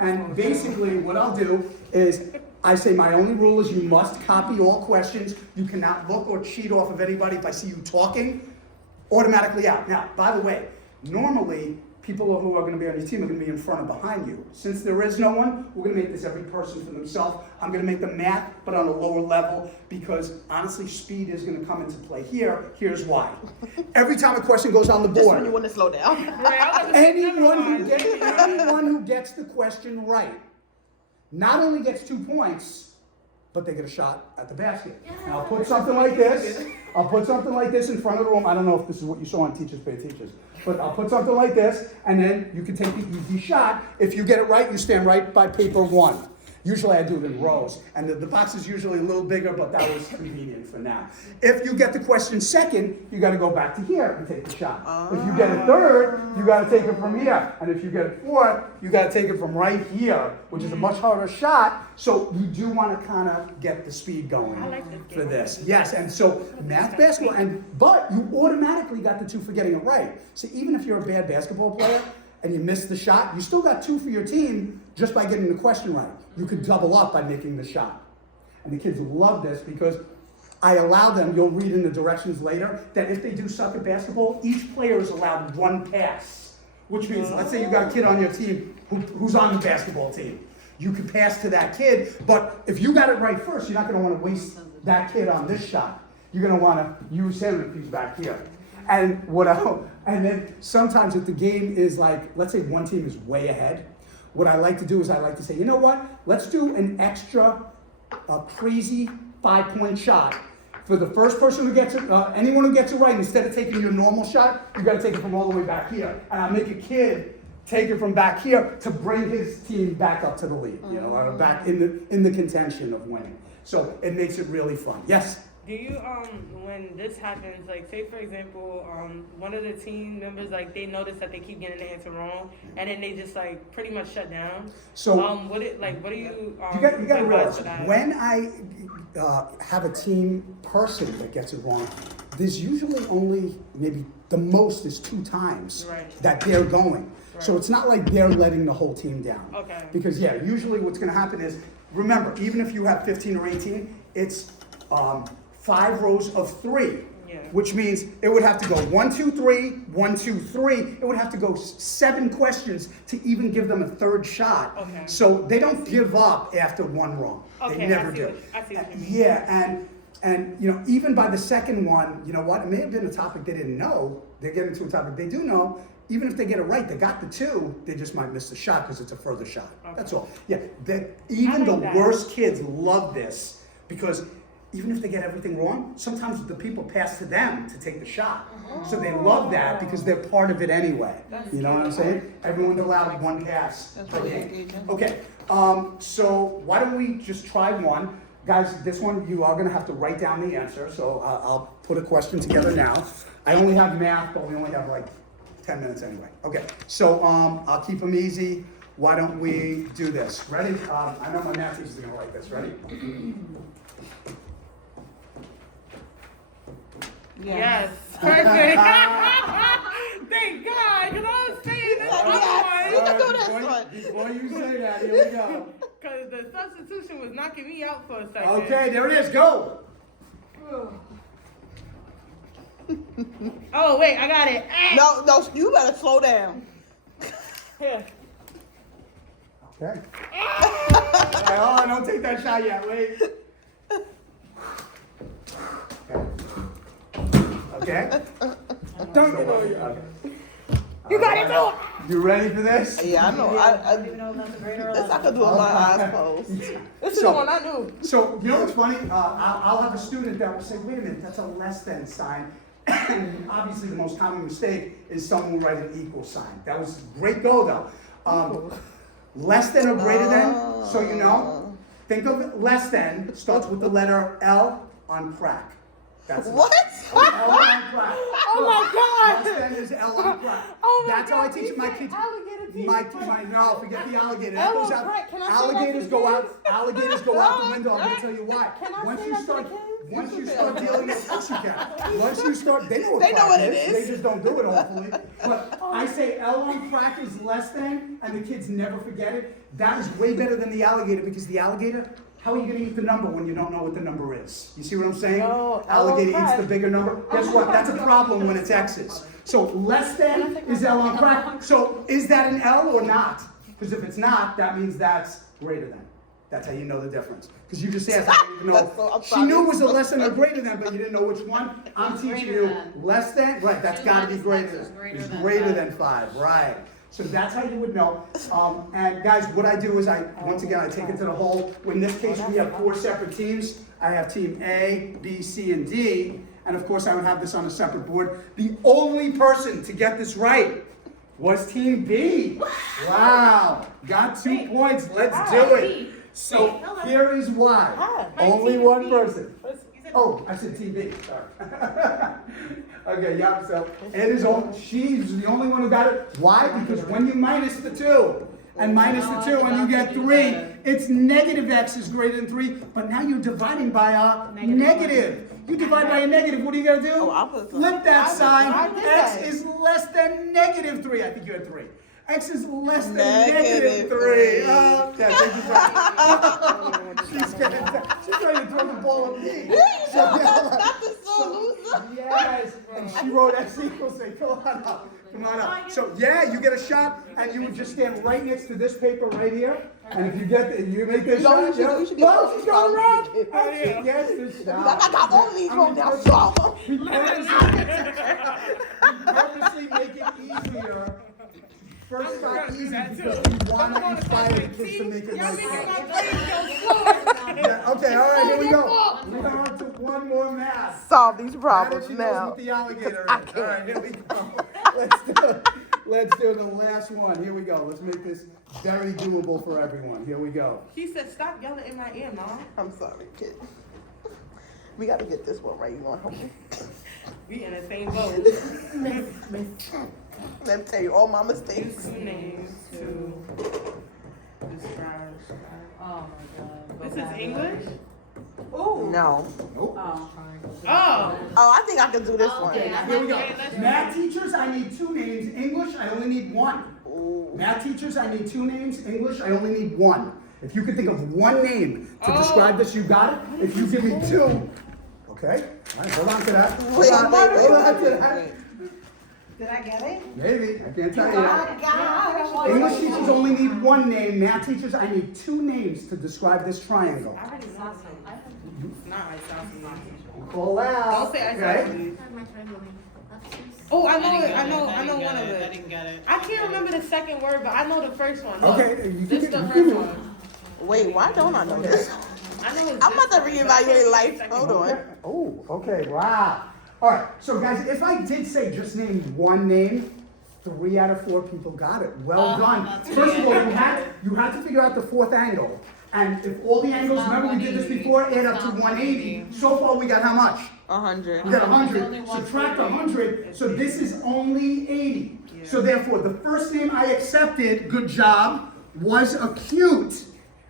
And basically what I'll do is I say my only rule is you must copy all questions. You cannot look or cheat off of anybody. If I see you talking, automatically out. Now, by the way, normally people who are going to be on your team are going to be in front and behind you. Since there is no one, we're going to make this every person for themselves. I'm going to make the math, but on a lower level, because honestly, speed is going to come into play here. Here's why. Every time a question goes on the This board, when you want to slow down. anyone who gets the question right not only gets 2 points, but they get a shot at the basket. Now, I'll put something like this. I'll put something like this in front of the room. I don't know if this is what you saw on Teachers Pay Teachers, but I'll put something like this, and then you can take the easy shot. If you get it right, you stand right by paper 1. Usually I do it in rows, and the box is usually a little bigger, but that was convenient for now. If you get the question second, you gotta go back to here and take the shot. If you get it third, you gotta take it from here. And if you get it fourth, you gotta take it from right here, which is a much harder shot, so you do wanna kinda get the speed going for this. Yes, and so math, basketball, but you automatically got the 2 for getting it right. So even if you're a bad basketball player, and you missed the shot, you still got 2 for your team just by getting the question right. You could double up by making the shot. And the kids love this because I allow them, you'll read in the directions later, that if they do suck at basketball, each player is allowed 1 pass. Which means, let's say you got a kid on your team who's on the basketball team. You could pass to that kid, but if you got it right first, you're not gonna wanna waste that kid on this shot. You're gonna wanna use him if he's back here. And then sometimes if the game is like, let's say one team is way ahead, what I like to do is I like to say, you know what? Let's do an extra crazy 5-point shot. For the first person who gets it, anyone who gets it right, instead of taking your normal shot, you gotta take it from all the way back here. And I'll make a kid take it from back here to bring his team back up to the lead, you know, or back in the contention of winning. So it makes it really fun. Yes? Do you, when this happens, like, say, for example, one of the team members, like, they notice that they keep getting the answer wrong, and then they just, like, pretty much shut down? So, what do you, you gotta realize, when I have a team person that gets it wrong, there's usually only maybe the most is 2 times that they're going. Right. So it's not like they're letting the whole team down. Okay. Because, yeah, usually what's gonna happen is, remember, even if you have 15 or 18, it's 5 rows of 3, which means it would have to go 1, 2, 3, 1, 2, 3. It would have to go 7 questions to even give them a 3rd shot. Okay. So they don't give up after 1 wrong. Okay, they never do. I see what you mean. Yeah, and you know, even by the second one, you know what? It may have been a topic they didn't know. They get into a topic they do know. Even if they get it right, they got the 2, they just might miss the shot because it's a further shot. Okay. That's all. Yeah, even the worst kids love this because even if they get everything wrong, sometimes the people pass to them to take the shot. So they love that because they're part of it anyway. You know what I'm saying? Everyone's allowed 1 pass per game. Okay, so why don't we just try one? Guys, this one you are gonna have to write down the answer, so I'll put a question together now. I only have math, but we only have like 10 minutes anyway. Okay, so I'll keep them easy. Why don't we do this? Ready? I know my math teacher's gonna like this. Ready? Yes. Perfect. Thank God, because I was saying this other You can do this one. Before you say that, here we go. Because the substitution was knocking me out for a second. Okay, there it is. Go. Oh, wait, I got it. No, you better slow down. Here. Okay. Okay, hold on, don't take that shot yet. Wait. Okay. Don't get over. You got it, too. You ready for this? Yeah, I know. I don't even know if that's a great or this I could do with my eyes closed. This is the one I knew. So, you know what's funny? I'll have a student that will say, wait a minute, that's a less than sign. And obviously the most common mistake is someone will write an equal sign. That was a great go though. Less than or greater than, so you know. Think of it, less than starts with the letter L on crack. That's What? L on crack. Oh my God. Less than is L on crack. Oh my That's how I God, teach you my said kids. alligator teeth. No, forget the alligator. L That goes on out. crack. Can I say that Alligators to go the out. kids? Alligators go out the L on window. I'm gonna crack. tell you why. Can I Once say you that to start, the kids? once you start dealing with, yes, you can. Once you start, they know what They know crack what it is. is. They just don't do it, hopefully. But I say L on crack is less than, and the kids never forget it. That is way better than the alligator, because the alligator, how are you gonna eat the number when you don't know what the number is? You see what I'm saying? No, Alligator L on eats the crack. bigger number. Guess what? That's a problem when it's X's. So less than is L on crack. So is that an L or not? Because if it's not, that means that's greater than. That's how you know the difference. Because you just asked, I didn't even That's so- know. I'm She sorry. knew it was a less than or greater than, but you didn't know which one. I'm teaching you less than, right, that's gotta be greater than. It's greater than 5, right. So that's how you would know. And guys, what I do is once again, I take it to the whole. In this case, we have 4 separate teams. I have team A, B, C, and D. And of course, I would have this on a separate board. The only person to get this right was team B. Wow, got 2 points, let's do it. So here is why. Only one person. Oh, I said team B, sorry. Okay, yeah, so it is all, she's the only one who got it. Why? Because when you minus the 2, and minus the 2, and you get 3, it's negative X is greater than 3, but now you're dividing by a negative. You divide by a negative, what are you gonna do? Flip that sign, X is less than negative 3. I think you had 3. X is less than negative 3. Oh, yeah, thank you for she's trying to throw the ball at me. Yes, and she wrote X equals 3. Come on up. Come on up. So yeah, you get a shot, and you would just stand right next to this paper right here. And if you you make this shot, you should get well, she's going around. Oh, And she gets the shot. I got all these wrong now. So. We purposely make it easier. First shot easy because we want to inspire the kids to make it nice. Yeah, okay, all right, here we go. We're on to one more math. Solve these Now problems that she knows now. what the alligator I is. can't. All right, here we go. Let's do the last one. Here we go. Let's make this very doable for everyone. Here we go. She said, "Stop yelling in my ear, Mom." I'm sorry, kid. We gotta get this one right. You gonna help me? We in the same boat. Let me tell you all my Use mistakes. 2 names to describe. Oh my God. This is English? Ooh. No. Nope. Oh. Oh. Oh, I think I can do this one. Okay, now here we go. Okay, let's- Math teachers, I need 2 names. English, I only need 1. Ooh. Math teachers, I need 2 names. English, I only need 1. If you could think of 1 name to describe this, you got it. If you give me 2, okay? All right, hold on to that. Hold on to that. Did I get it? Maybe, I can't tell you. God. English teachers only need 1 name. Math teachers, I need 2 names to describe this triangle. I already know something. It's not isosceles. Call out. Don't say Okay? isosceles. Oh, I know it. I know one of I it. didn't get it. I can't remember the second word, but I know the first one. Okay, you This is can the get first one. Wait, why don't I know this? I know it's I'm about this to one, reevaluate but I can't life. remember the Hold second on. Oh, okay, wow. All right, so guys, if I did say just name 1 name, 3 out of 4 people got it. Well done. First of all, you had to figure out the 4th angle. And if all the angles, remember we did this before, add up to 180. So far we got how much? 100. We got 100. Subtract 100, so this is only 80. So therefore, the first name I accepted, good job, was acute.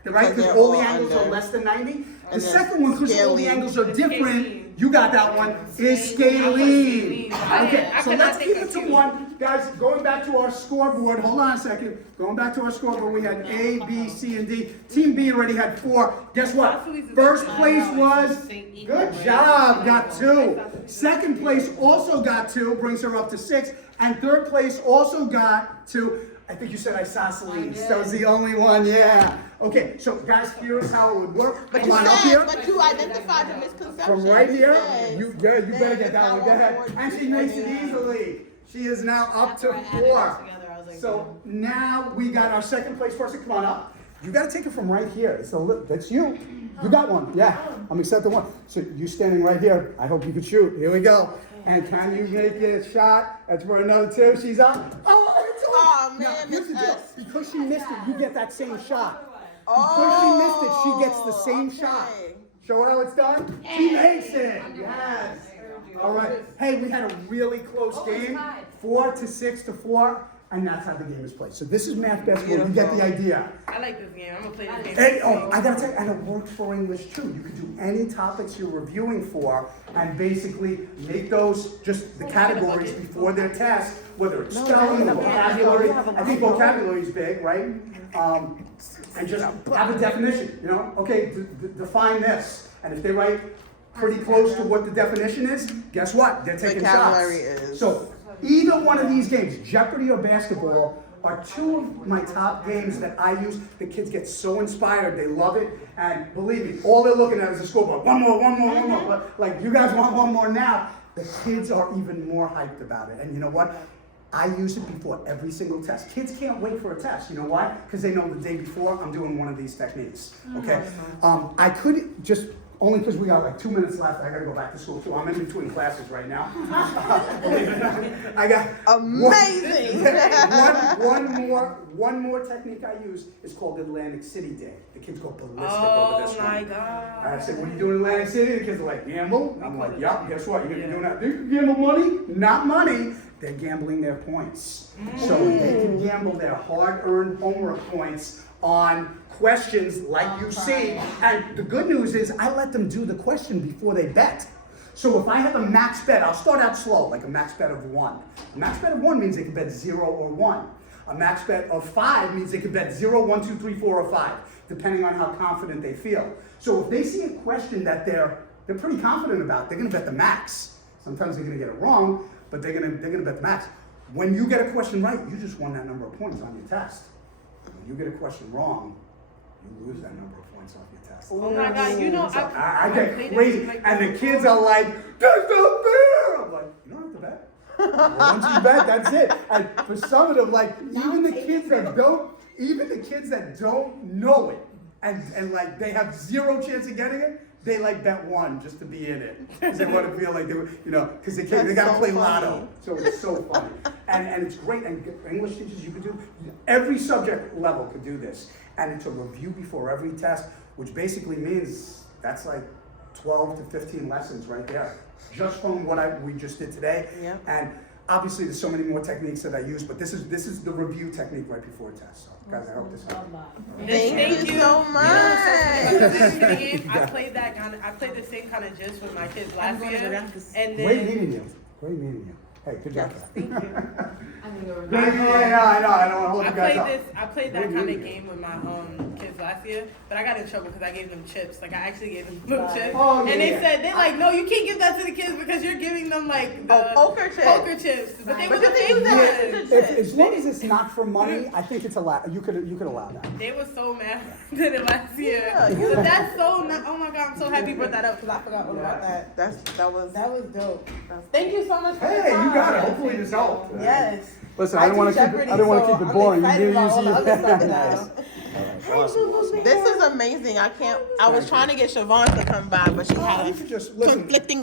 Right? Because all the angles are less than 90. The second one, because all the angles are different, you got that one, is scalene. Okay, so let's keep it to 1. Guys, going back to our scoreboard, hold on a second. Going back to our scoreboard, we had A, B, C, and D. Team B already had 4. Guess what? First place was, good job, got 2. Second place also got 2, brings her up to 6. And third place also got 2. I think you said isosceles. That was the only one, yeah. Okay, so guys, here's how it would work. But Come you on up said, here. but you identified the misconception. From right here, Yes. you better get that one. Go ahead. And she makes it easily. She is now up to 4. So now we got our second place person. Come on up. You got to take it from right here. That's you. You got one. Yeah, I'm accepting one. So you standing right here. I hope you can shoot. Here we go. And can you make it a shot? That's for another 2. She's up. Oh, it's all. Oh, Now, man, here's the Miss deal. S. Because she missed it, you get that same shot. Because she missed it, she gets the same shot. Okay. Show how it's done. Team Mason. Yes. All right. Hey, we had a really close game. 4-6 to 4. And that's how the game is played. So this is math basketball. You get the idea. I like this game. I'm gonna play this game. And, oh, I gotta tell you, and it works for English too. You can do any topics you're reviewing for, and basically make those just the categories before their test, whether it's spelling or vocabulary. I think vocabulary is big, right? And just have a definition. You know, okay, define this, and if they write pretty close to what the definition is, guess what? They're taking shots. So either one of these games, Jeopardy or basketball, are two of my top games that I use. The kids get so inspired, they love it, and believe me, all they're looking at is the scoreboard. One more. But like, you guys want one more now. The kids are even more hyped about it. And you know what? I use it before every single test. Kids can't wait for a test. You know why? Because they know the day before I'm doing one of these techniques. Okay? I could just, only because we got like 2 minutes left, I gotta go back to school too. I'm in between classes right now. I got amazing. One more technique I use is called Atlantic City Day. The kids go ballistic over this one. Oh my God. I said, what are you doing in Atlantic City? The kids are like, gamble? I'm like, yep, guess what? You're gonna be doing that. They can gamble money, not money. They're gambling their points. So they can gamble their hard-earned homework points on questions like you see. And the good news is I let them do the question before they bet. So if I have a max bet, I'll start out slow, like a max bet of 1. A max bet of 1 means they can bet 0 or 1. A max bet of 5 means they can bet 0, 1, 2, 3, 4, or 5, depending on how confident they feel. So if they see a question that they're pretty confident about, they're gonna bet the max. Sometimes they're gonna get it wrong, but they're gonna bet the max. When you get a question right, you just won that number of points on your test. When you get a question wrong, you lose that number of points off your test. Oh my God, you know, So I get crazy, and the kids are like, "That's not fair!" I'm like, "You don't have to bet. Once you bet, that's it." And for some of them, like even the kids that don't know it, and like they have 0 chance of getting it, they like bet 1 just to be in it, because they want to feel like they, because they got to play lotto. So it's so funny, and it's great. And English teachers, you could do every subject level could do this, and it's a review before every test, which basically means that's like 12 to 15 lessons right there, just from what we just did today. Yeah. And obviously, there's so many more techniques that I use, but this is the review technique right before a test. So, guys, I hope this helps. Thank you so much. I played the same kind of gist with my kids last year. And then Great meeting you. Great meeting you. Hey, good job. thank you. I don't want to hold you guys up. I played that kind of game with my kids last year, but I got in trouble because I gave them chips. Like I actually gave them little chips, Oh, yeah, and they yeah. said they're like, no, you can't give that to the kids because you're giving them like the poker chips. Poker chips, but they But were you the can use that. big ones. As long as it's not for money, I think it's allowed. You could allow that. They were so mad did it last year. Yeah, But that's so not, oh my God, I'm so happy you brought that up because I forgot all about that. That was dope. Thank you so much for Hey, your time. you got it. Hopefully this helped. Yes. Listen, I don't want to keep it boring. You do use Nice. This is amazing. I was trying to get Siobhan to come by, but she had You could just listen. conflicting